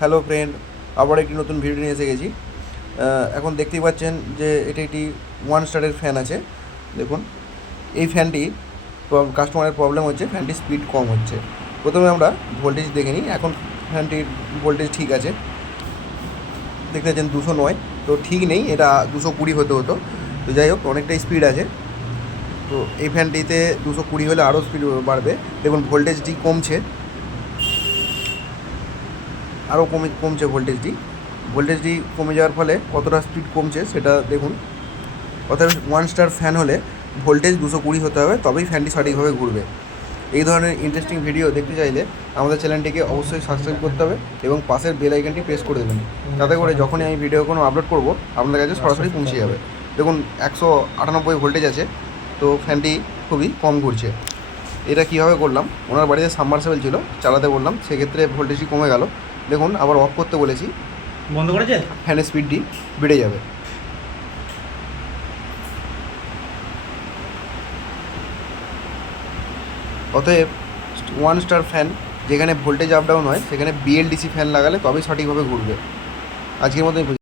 Hello friend, আবার একটি নতুন ভিডিও নিয়ে এসে গেছি। এখন দেখতেই পাচ্ছেন যে এটি একটি 1 স্টারের ফ্যান আছে। দেখুন, এই ফ্যানটি কাস্টমারের প্রবলেম হচ্ছে, ফ্যানটির স্পিড কম হচ্ছে। প্রথমে আমরা ভোল্টেজ দেখে নিই। এখন ফ্যানটির ভোল্টেজ ঠিক আছে, দেখতে পাচ্ছেন 209। তো ঠিক নেই, এটা 220 হতে হতো। তো যাই হোক, অনেকটাই স্পিড আছে। তো এই ফ্যানটিতে 220 হলে আরও স্পিড বাড়বে। দেখুন ভোল্টেজটি কমছে, আরও কমছে ভোল্টেজটি কমে যাওয়ার ফলে কতটা স্পিড কমছে সেটা দেখুন। অর্থাৎ 1 স্টার ফ্যান হলে ভোল্টেজ 220 হতে হবে, তবেই ফ্যানটি সঠিকভাবে ঘুরবে। এই ধরনের ইন্টারেস্টিং ভিডিও দেখতে চাইলে আমাদের চ্যানেলটিকে অবশ্যই সাবস্ক্রাইব করতে হবে এবং পাশের বেল আইকনটি প্রেস করে দেবেন। তাতে করে যখনই আমি ভিডিও কোনো আপলোড করব আপনাদের কাছে সরাসরি পৌঁছে যাবে। দেখুন 198 ভোল্টেজ আছে, তো ফ্যানটি খুবই কম ঘুরছে। এটা কীভাবে করলাম, ওনার বাড়িতে সাবমার্সিবল ছিল, চালাতে বললাম, সেক্ষেত্রে ভোল্টেজটি কমে গেল। দেখুন আবার অফ করতে বলেছি, বন্ধ করেছে, ফ্যানের স্পিডটি বেড়ে যাবে। অতএব 1 স্টার ফ্যান যেখানে ভোল্টেজ আপ ডাউন হয় সেখানে বিএলডিসি ফ্যান লাগালে তবেই সঠিকভাবে ঘুরবে। আজকের মতো